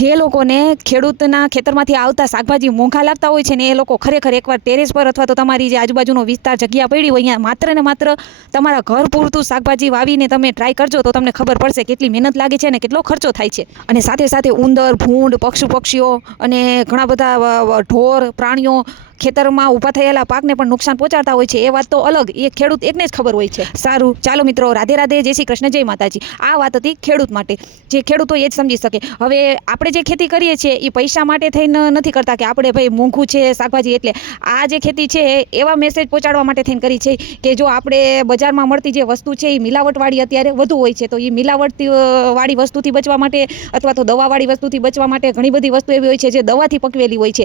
જે લોકોને ખેડૂતના ખેતરમાંથી આવતા શાકભાજી મોંઘા લાગતા હોય છે ને એ લોકો ખરેખર એકવાર ટેરેસ પર અથવા તો તમારી જે આજુબાજુનો વિસ્તાર જગ્યા પડી હોય અહીંયા માત્ર ને માત્ર તમારા ઘર પૂરતું શાકભાજી વાવીને તમે ટ્રાય કરજો તો તમને ખબર પડશે કેટલી મહેનત લાગે છે અને કેટલો ખર્ચો થાય છે। અને સાથે સાથે ઉંદર, ભૂંડ, પક્ષીઓ અને ઘણા બધા ઢોર, પ્રાણીઓ ખેતરમાં ઊભા થયેલા પાકને પણ નુકસાન પહોંચાડતા હોય છે। એ વાત તો અલગ, એ ખેડૂત એકને જ ખબર હોય છે। સારું, ચાલો મિત્રો, રાધે રાધે, જય શ્રી કૃષ્ણ, જય માતાજી। આ વાત હતી ખેડૂત માટે, જે ખેડૂતો એ જ સમજી શકે। હવે આપણે જે ખેતી કરીએ છીએ એ પૈસા માટે થઈને નથી કરતા કે આપણે ભાઈ મોંઘું છે શાકભાજી એટલે આ જે ખેતી છે એવા મેસેજ પહોંચાડવા માટે થઈને કરી છે કે જો આપણે બજારમાં મળતી જે વસ્તુ છે એ મિલાવટવાળી અત્યારે વધુ હોય છે, તો એ મિલાવટ વાળી વસ્તુથી બચવા માટે અથવા તો દવાવાળી વસ્તુથી બચવા માટે ઘણી બધી વસ્તુ એવી હોય છે જે દવાથી પકવેલી હોય છે।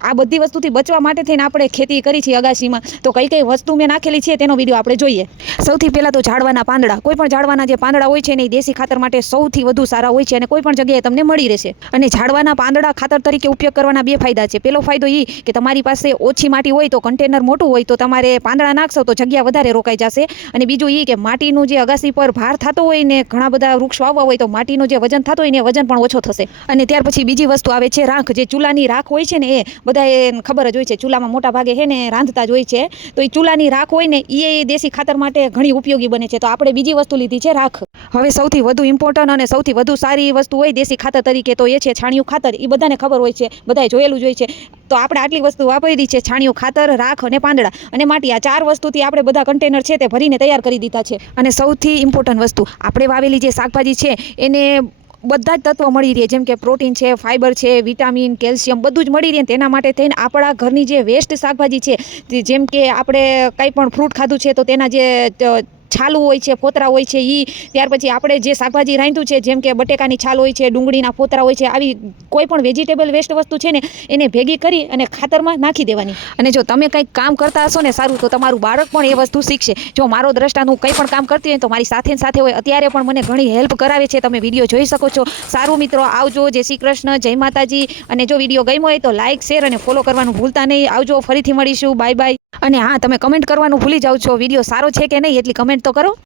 આ બધી વસ્તુથી બચવા માટે થઈને આપણે ખેતી કરી છે અગાશીમાં। તો કઈ કઈ વસ્તુ મેં નાખેલી છે તેનો વિડીયો આપણે જોઈએ। સૌથી પહેલાં તો ઝાડવાના પાંદડા, કોઈ પણ ઝાડવાના જે પાંદડા હોય છે ને એ દેશી ખાતર માટે સૌથી વધુ સારા હોય છે અને કોઈ પણ જગ્યાએ તમને મળી રહેશે। અને ઝાડવાના પાંદડા ખાતર તરીકે ઉપયોગ કરવાના બે ફાયદા છે। પહેલો ફાયદો એ કે તમારી પાસે ઓછી માટી હોય તો કન્ટેનર મોટું હોય તો તમારે પાંદડા નાખશો તો જગ્યા વધારે રોકાઈ જશે। અને બીજું એ કે માટીનું જે અગાસી પર ભાર થતો હોય ને ઘણા બધા વૃક્ષ વાવવા હોય તો માટીનું જે વજન થતો હોય ને વજન પણ ઓછો થશે। અને ત્યાર પછી બીજી વસ્તુ આવે છે રાખ, જે ચૂલાની રાખ હોય છે ને એ બધાએ ખબર જ હોય છે, ચૂલામાં મોટા ભાગે છે ને રાંધતા જ હોય છે, તો એ ચૂલાની રાખ હોય ને એ દેશી ખાતર માટે ઘણી ઉપયોગી બને છે। તો આપણે બીજી વસ્તુ લીધી છે રાખ। હવે સૌથી વધુ ઇમ્પોર્ટન્ટ અને સૌથી વધુ સારી વસ્તુ હોય દેશી ખાતર તરીકે તો એ છે છાણિયું ખાતર। એ બધાને ખબર હોય છે, બધાએ જોયેલું જ હોય છે। તો આપણે આટલી વસ્તુ વાપરી છે, છાણિયું ખાતર, રાખ અને પાંદડા અને માટી, આ 4 વસ્તુથી આપણે બધા કન્ટેનર છે તે ભરીને તૈયાર કરી દીધા છે। અને સૌથી ઇમ્પોર્ટન્ટ વસ્તુ, આપણે વાવેલી જે શાકભાજી છે એને બધા જ તત્વો મળી રહે, જેમ કે પ્રોટીન છે, ફાઇબર છે, વિટામિન, કેલ્શિયમ બધું જ મળી રહે। તેના માટે થઈને આપણા ઘરની જે વેસ્ટ શાકભાજી છે, જેમ કે આપણે કંઈ પણ ફ્રૂટ ખાધું છે તો તેના જે છાલું હોય છે, ફોતરા હોય છે એ, ત્યાર પછી આપણે જે શાકભાજી રાંધ્યું છે જેમ કે બટેકાની છાલ હોય છે, ડુંગળીના ફોતરા હોય છે, આવી કોઈ પણ વેજીટેબલ વેસ્ટ વસ્તુ છે ને એને ભેગી કરી અને ખાતરમાં નાખી દેવાની। અને જો તમે કંઈક કામ કરતા હશો ને સારું, તો તમારું બાળક પણ એ વસ્તુ શીખશે। જો મારો દ્રષ્ટાંત, હું કંઈ પણ કામ કરતી હોય તો મારી સાથે સાથે હોય, અત્યારે પણ મને ઘણી હેલ્પ કરાવે છે, તમે વિડીયો જોઈ શકો છો। સારું મિત્રો, આવજો, જય શ્રી કૃષ્ણ, જય માતાજી। અને જો વિડીયો ગમ્યો હોય તો લાઇક, શેર અને ફોલો કરવાનું ભૂલતા નહીં। આવજો, ફરીથી મળીશું, બાય બાય। અને હા, તમે કમેન્ટ કરવાનું ભૂલી જાઓ છો, વિડીયો સારો છે કે નહીં એટલી કમેન્ટ તો કરો।